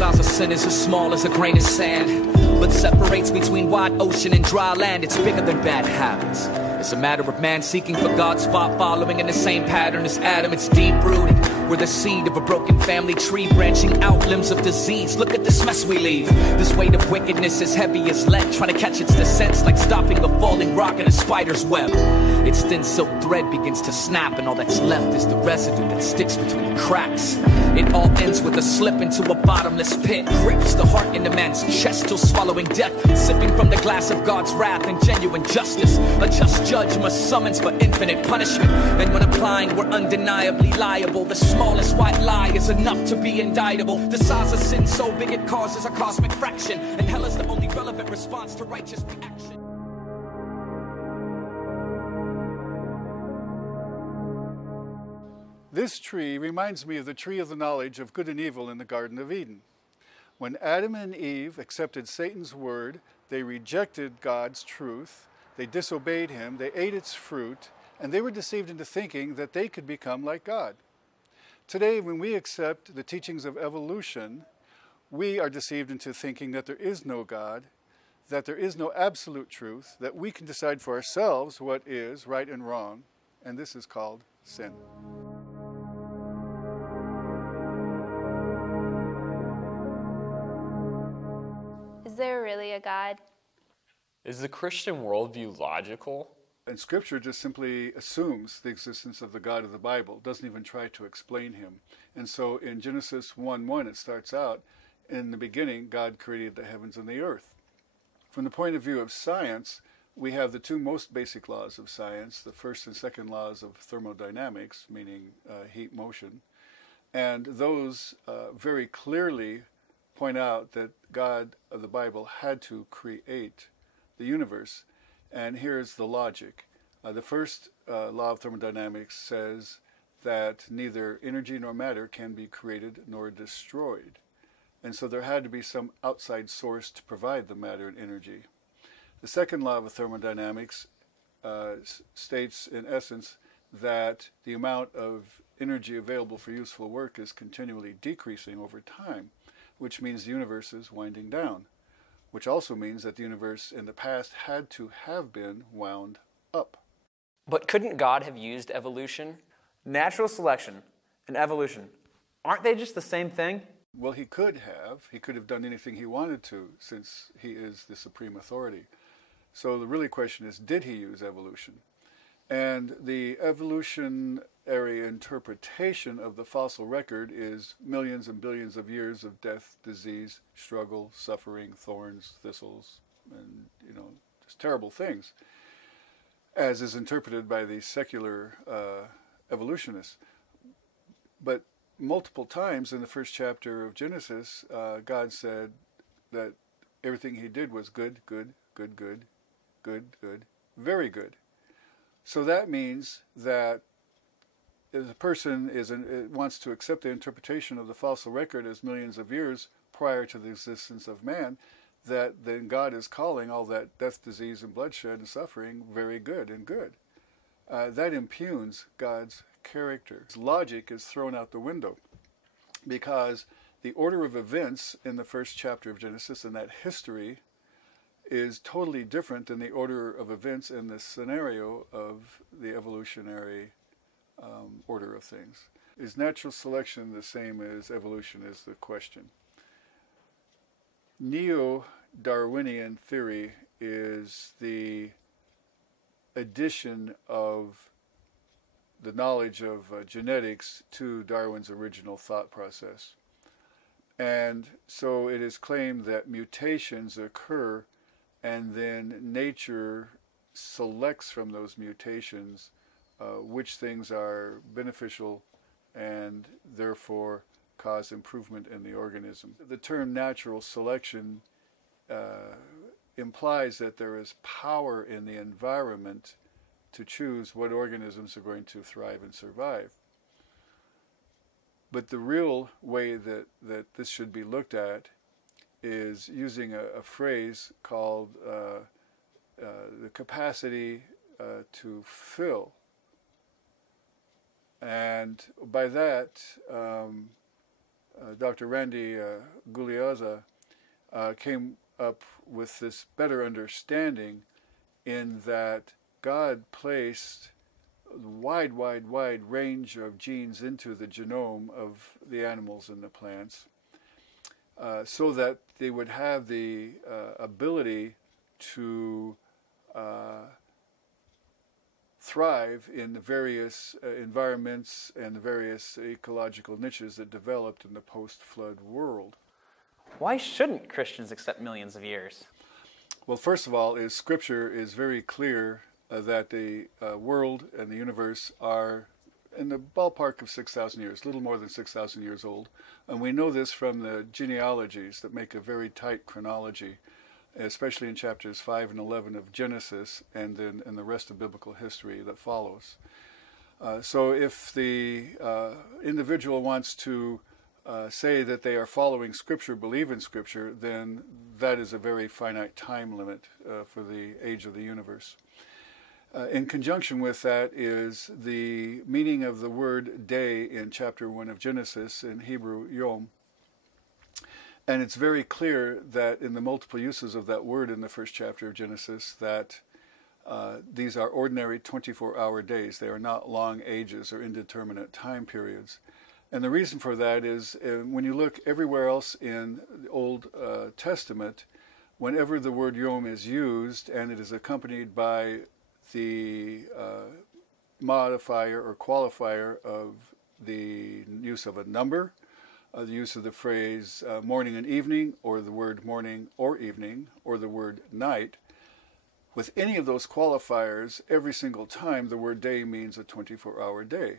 size of sin is as small as a grain of sand, but separates between wide ocean and dry land. It's bigger than bad habits. It's a matter of man seeking for God's spot, following in the same pattern as Adam. It's deep-rooted. We're the seed of a broken family tree, branching out limbs of disease. Look at this mess we leave. This weight of wickedness is heavy as lead, trying to catch its descents like stopping a falling rock in a spider's web. Its thin silk thread begins to snap, and all that's left is the residue that sticks between the cracks. It all ends with a slip into a bottomless pit, grips the heart in the man's chest till swallowing death, sipping from the glass of God's wrath and genuine justice. A just judge must summons for infinite punishment, and when applying, we're undeniably liable. The smallest white lie is enough to be indictable. The size of sin so big it causes a cosmic fraction, and hell is the only relevant response to righteous reaction. This tree reminds me of the tree of the knowledge of good and evil in the Garden of Eden. When Adam and Eve accepted Satan's word, they rejected God's truth, they disobeyed him, they ate its fruit, and they were deceived into thinking that they could become like God. Today, when we accept the teachings of evolution, we are deceived into thinking that there is no God, that there is no absolute truth, that we can decide for ourselves what is right and wrong, and this is called sin. Is there really a God? Is the Christian worldview logical? And Scripture just simply assumes the existence of the God of the Bible, doesn't even try to explain him. And so in Genesis 1:1 it starts out, in the beginning God created the heavens and the earth. From the point of view of science, we have the two most basic laws of science, the first and second laws of thermodynamics, meaning heat motion. And those very clearly point out that God of the Bible had to create the universe. And here's the logic. The first law of thermodynamics says that neither energy nor matter can be created nor destroyed. And so there had to be some outside source to provide the matter and energy. The second law of thermodynamics states, in essence, that the amount of energy available for useful work is continually decreasing over time, which means the universe is winding down, which also means that the universe in the past had to have been wound up. But couldn't God have used evolution? Natural selection and evolution, aren't they just the same thing? Well, he could have. He could have done anything he wanted to, since he is the supreme authority. So the really question is, did he use evolution? And the evolutionary interpretation of the fossil record is millions and billions of years of death, disease, struggle, suffering, thorns, thistles, and, just terrible things, as is interpreted by the secular evolutionists. But multiple times in the first chapter of Genesis, God said that everything he did was good, good, good, good, good, good, very good. So that means that if a person wants to accept the interpretation of the fossil record as millions of years prior to the existence of man, that then God is calling all that death, disease, and bloodshed and suffering very good and good. That impugns God's character. His logic is thrown out the window, because the order of events in the first chapter of Genesis and that history is totally different than the order of events in the scenario of the evolutionary order of things. Is natural selection the same as evolution is the question. Neo-Darwinian theory is the addition of the knowledge of genetics to Darwin's original thought process. And so it is claimed that mutations occur, and then nature selects from those mutations which things are beneficial and therefore cause improvement in the organism. The term natural selection implies that there is power in the environment to choose what organisms are going to thrive and survive. But the real way that this should be looked at is using a phrase called the capacity to fill. And by that, Dr. Randy Guglielza came up with this better understanding in that God placed wide range of genes into the genome of the animals and the plants so that they would have the ability to thrive in the various environments and the various ecological niches that developed in the post-flood world. Why shouldn't Christians accept millions of years? Well, first of all, Scripture is very clear that the world and the universe are in the ballpark of 6,000 years, a little more than 6,000 years old. And we know this from the genealogies that make a very tight chronology, especially in chapters 5 and 11 of Genesis, and then in the rest of biblical history that follows. So if the individual wants to say that they are following Scripture, believe in Scripture, then that is a very finite time limit for the age of the universe. In conjunction with that is the meaning of the word day in chapter 1 of Genesis, in Hebrew, yom. And it's very clear that in the multiple uses of that word in the first chapter of Genesis that these are ordinary 24-hour days. They are not long ages or indeterminate time periods. And the reason for that is when you look everywhere else in the Old Testament, whenever the word yom is used and it is accompanied by the modifier or qualifier of the use of a number, the use of the phrase morning and evening, or the word morning or evening, or the word night, with any of those qualifiers, every single time the word day means a 24-hour day.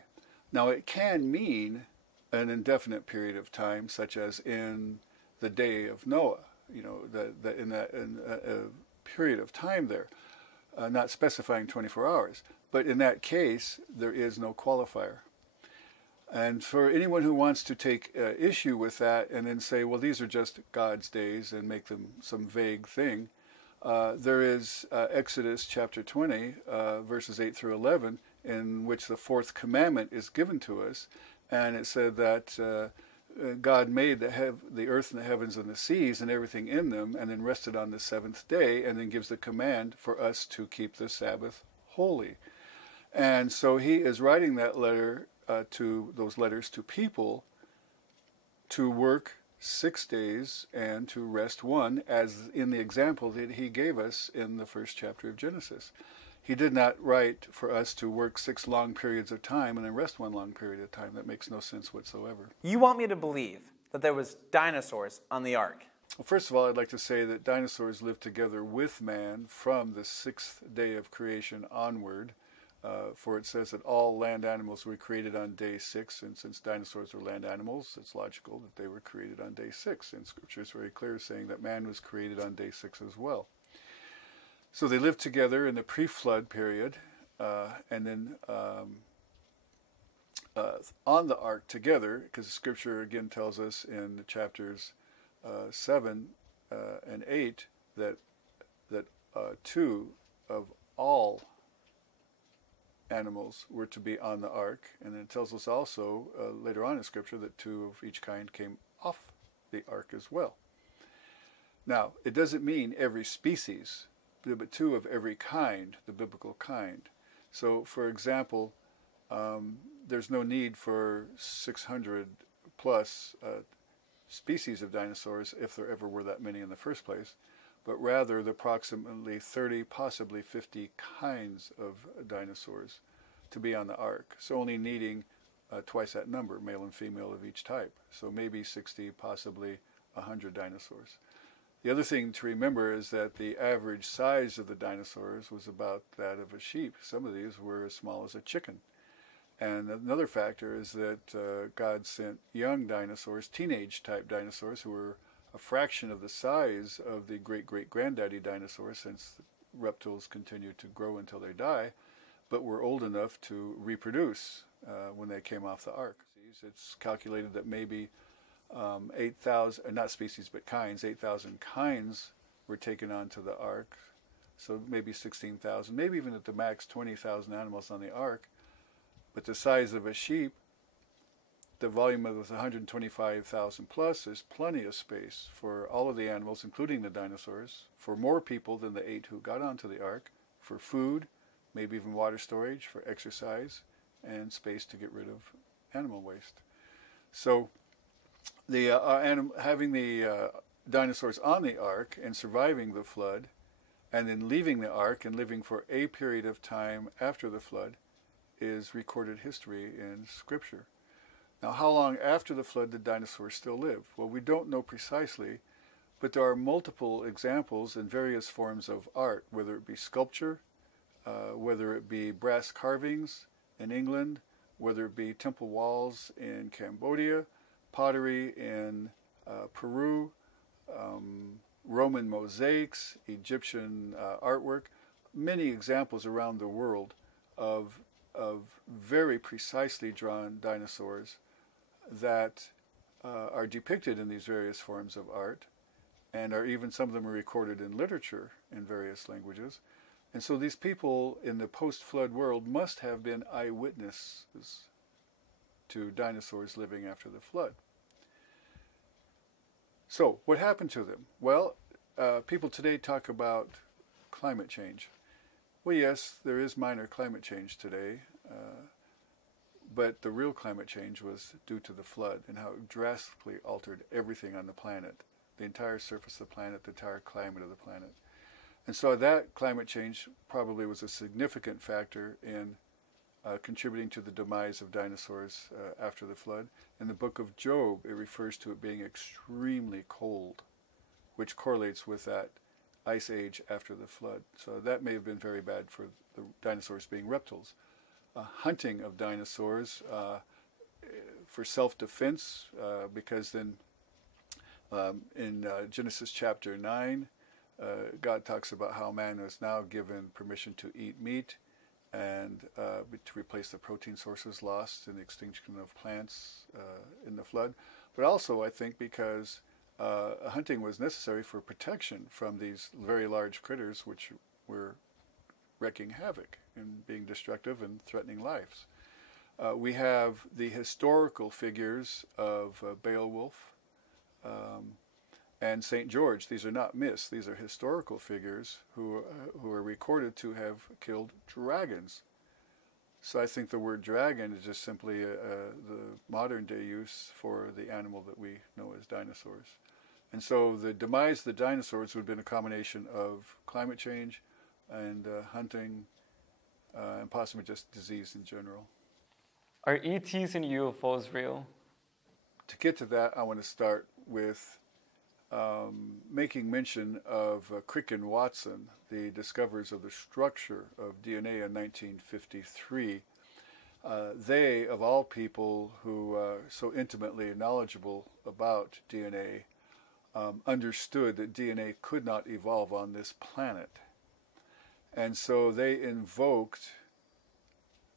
Now it can mean an indefinite period of time, such as in the day of Noah, in a period of time there. Not specifying 24 hours. But in that case, there is no qualifier. And for anyone who wants to take issue with that and then say, well, these are just God's days and make them some vague thing, there is Exodus chapter 20, verses 8 through 11, in which the fourth commandment is given to us. And it said that God made the earth and the heavens and the seas and everything in them, and then rested on the seventh day, and then gives the command for us to keep the Sabbath holy. And so he is writing that letter those letters to people to work 6 days and to rest one, as in the example that he gave us in the first chapter of Genesis. He did not write for us to work 6 long periods of time and then rest 1 long period of time. That makes no sense whatsoever. You want me to believe that there was dinosaurs on the ark? Well, first of all, I'd like to say that dinosaurs lived together with man from the 6th day of creation onward. For it says that all land animals were created on day 6, and since dinosaurs were land animals, it's logical that they were created on day 6. And Scripture is very clear saying that man was created on day 6 as well. So they lived together in the pre-flood period, and then on the ark together, because the Scripture again tells us in the chapters 7 and 8 that 2 of all animals were to be on the ark, and then it tells us also later on in Scripture that 2 of each kind came off the ark as well. Now, it doesn't mean every species, but 2 of every kind, the biblical kind. So, for example, there's no need for 600 plus species of dinosaurs if there ever were that many in the first place, but rather the approximately 30, possibly 50 kinds of dinosaurs to be on the ark. So only needing twice that number, male and female of each type. So maybe 60, possibly 100 dinosaurs. The other thing to remember is that the average size of the dinosaurs was about that of a sheep. Some of these were as small as a chicken. And another factor is that God sent young dinosaurs, teenage-type dinosaurs, who were a fraction of the size of the great-great-granddaddy dinosaurs, since reptiles continue to grow until they die, but were old enough to reproduce when they came off the ark. It's calculated that maybe 8,000, not species but kinds, 8,000 kinds were taken onto the ark. So maybe 16,000, maybe even at the max 20,000 animals on the ark. But the size of a sheep the volume of 125,000 plus, there's plenty of space for all of the animals, including the dinosaurs, for more people than the 8 who got onto the ark, for food, maybe even water storage, for exercise, and space to get rid of animal waste. So having the dinosaurs on the ark and surviving the flood, and then leaving the ark and living for a period of time after the flood, is recorded history in Scripture. Now, how long after the flood did dinosaurs still live? Well, we don't know precisely, but there are multiple examples in various forms of art, whether it be sculpture, whether it be brass carvings in England, whether it be temple walls in Cambodia, pottery in Peru, Roman mosaics, Egyptian artwork, many examples around the world of very precisely drawn dinosaurs that are depicted in these various forms of art, and are even some of them are recorded in literature in various languages. And so these people in the post-flood world must have been eyewitnesses to dinosaurs living after the flood. So what happened to them? Well, people today talk about climate change. Well, yes, there is minor climate change today, but the real climate change was due to the flood and how it drastically altered everything on the planet, the entire surface of the planet, the entire climate of the planet. And so that climate change probably was a significant factor in contributing to the demise of dinosaurs after the flood. In the book of Job, it refers to it being extremely cold, which correlates with that ice age after the flood. So that may have been very bad for the dinosaurs being reptiles. Hunting of dinosaurs for self-defense, because then in Genesis chapter 9, God talks about how man is now given permission to eat meat and to replace the protein sources lost in the extinction of plants in the flood. But also, I think, because hunting was necessary for protection from these very large critters which were wreaking havoc and being destructive and threatening lives. We have the historical figures of Beowulf and St. George. These are not myths. These are historical figures who are recorded to have killed dragons. So I think the word dragon is just simply the modern day use for the animal that we know as dinosaurs. And so the demise of the dinosaurs would have been a combination of climate change and hunting and possibly just disease in general. Are ETs and UFOs real? To get to that, I want to start with making mention of Crick and Watson, the discoverers of the structure of DNA in 1953. They, of all people who are so intimately knowledgeable about DNA, understood that DNA could not evolve on this planet. And so they invoked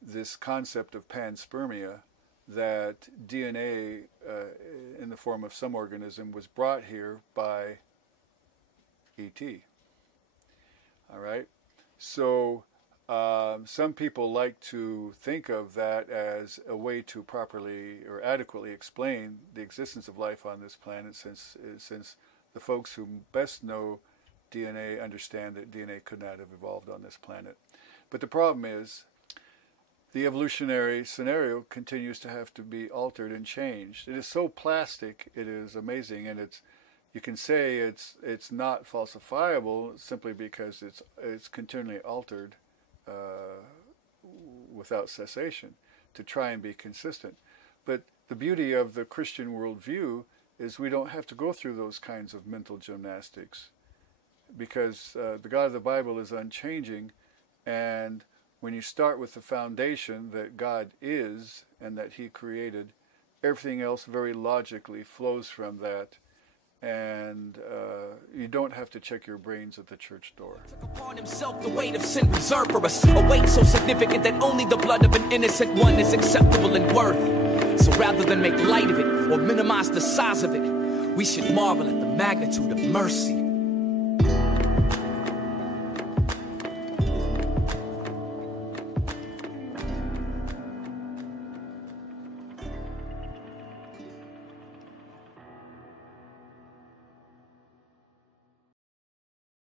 this concept of panspermia, that DNA in the form of some organism was brought here by ET. All right? So some people like to think of that as a way to properly or adequately explain the existence of life on this planet, since the folks who best know DNA understand that DNA could not have evolved on this planet. But the problem is, the evolutionary scenario continues to have to be altered and changed. It is so plastic, it is amazing, and you can say it's not falsifiable simply because it's continually altered without cessation to try and be consistent. But the beauty of the Christian worldview is we don't have to go through those kinds of mental gymnastics, because the God of the Bible is unchanging, and when you start with the foundation that God is and that He created, everything else very logically flows from that, and you don't have to check your brains at the church door. Took upon Himself the weight of sin reserved for us, a weight so significant that only the blood of an innocent one is acceptable and worthy. So rather than make light of it or minimize the size of it, we should marvel at the magnitude of mercy